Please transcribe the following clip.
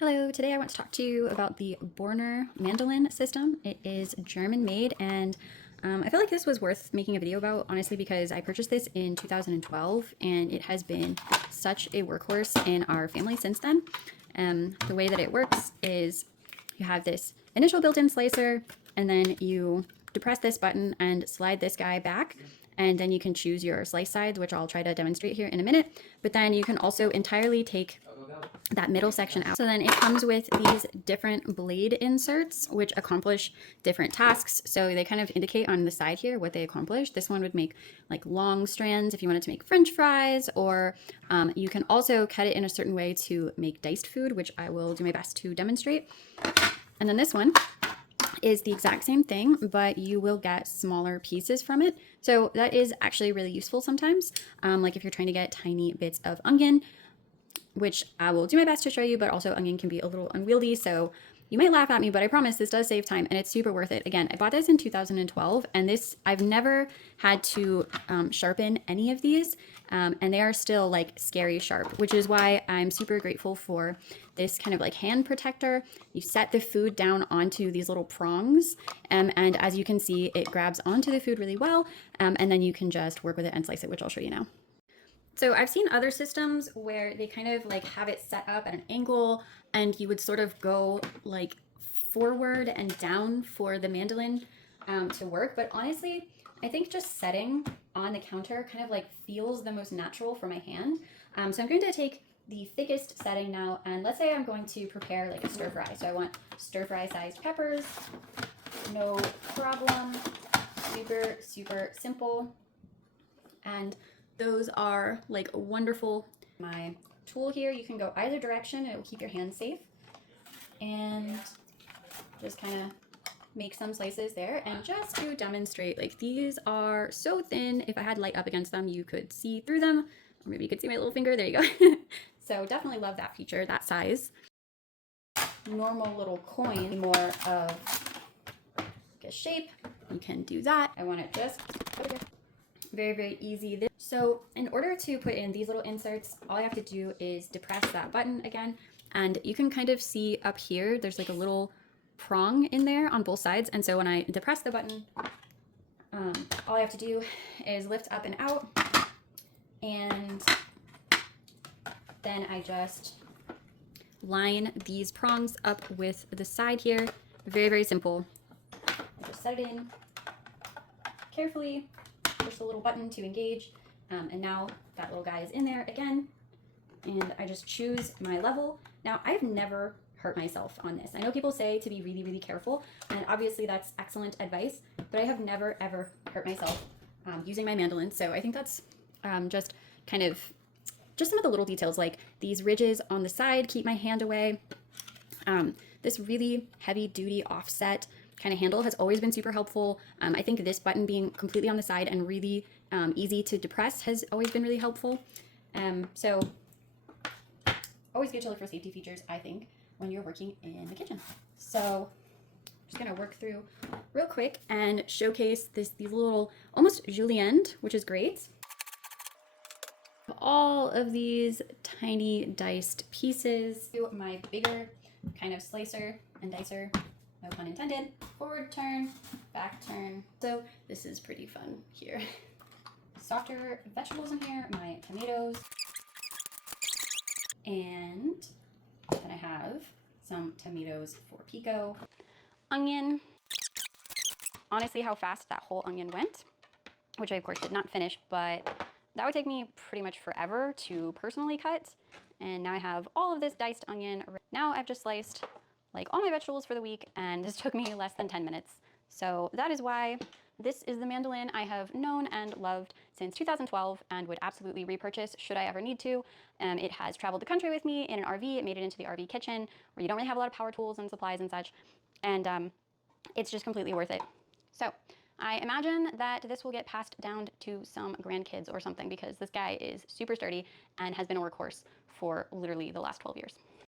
Hello, today I want to talk to you about the BORNER mandolin system. It is German made, and I feel like this was worth making a video about, honestly, because I purchased this in 2012 and it has been such a workhorse in our family since then. The way that it works is you have this initial built-in slicer, and then you depress this button and slide this guy back, and then you can choose your slice sides, which I'll try to demonstrate here in a minute. But then you can also entirely take that middle section out. So then it comes with these different blade inserts, which accomplish different tasks. So they kind of indicate on the side here what they accomplish. This one would make like long strands if you wanted to make French fries, or you can also cut it in a certain way to make diced food, which I will do my best to demonstrate. And then this one is the exact same thing, but you will get smaller pieces from it. So that is actually really useful sometimes. Like if you're trying to get tiny bits of onion, which I will do my best to show you, but also onion can be a little unwieldy. So you might laugh at me, but I promise this does save time and it's super worth it. Again, I bought this in 2012 and I've never had to sharpen any of these. And they are still like scary sharp, which is why I'm super grateful for this kind of like hand protector. You set the food down onto these little prongs, and as you can see, it grabs onto the food really well, and then you can just work with it and slice it, which I'll show you now. So I've seen other systems where they kind of like have it set up at an angle and you would sort of go like forward and down for the mandolin to work. But honestly, I think just setting on the counter kind of like feels the most natural for my hand. So I'm going to take the thickest setting now, and let's say I'm going to prepare like a stir fry. So I want stir fry sized peppers, no problem, super, super simple. And those are like wonderful. My tool here, you can go either direction and it will keep your hands safe. And just kind of make some slices there. And just to demonstrate, like these are so thin, if I had light up against them, you could see through them. Or maybe you could see my little finger, there you go. So definitely love that feature, that size. Normal little coin, more of a shape, you can do that. I want it just very, very easy. So in order to put in these little inserts, all I have to do is depress that button again, and you can kind of see up here, there's like a little prong in there on both sides. And so when I depress the button, all I have to do is lift up and out, and then I just line these prongs up with the side here. Very, very simple. I just set it in carefully, push the little button to engage, and now that little guy is in there again, and I just choose my level. Now, I've never hurt myself on this. I know people say to be really, really careful, and obviously that's excellent advice, but I have never, ever hurt myself using my mandolin. So I think that's just kind of just some of the little details, like these ridges on the side keep my hand away. This really heavy duty offset kind of handle has always been super helpful. I think this button being completely on the side and really easy to depress has always been really helpful. So always good to look for safety features, I think, when you're working in the kitchen. So I'm just gonna work through real quick and showcase these little almost julienne, which is great. All of these tiny diced pieces to my bigger kind of slicer and dicer, no pun intended. Forward turn, back turn. So this is pretty fun here. Softer vegetables in here, my tomatoes. And then I have some tomatoes for pico. Onion. Honestly, how fast that whole onion went, which I of course did not finish, but that would take me pretty much forever to personally cut. And now I have all of this diced onion. Now I've just sliced like all my vegetables for the week, and this took me less than 10 minutes. So that is why this is the mandolin I have known and loved since 2012 and would absolutely repurchase should I ever need to. It has traveled the country with me in an RV. It made it into the RV kitchen where you don't really have a lot of power tools and supplies and such. And it's just completely worth it. So I imagine that this will get passed down to some grandkids or something, because this guy is super sturdy and has been a workhorse for literally the last 12 years.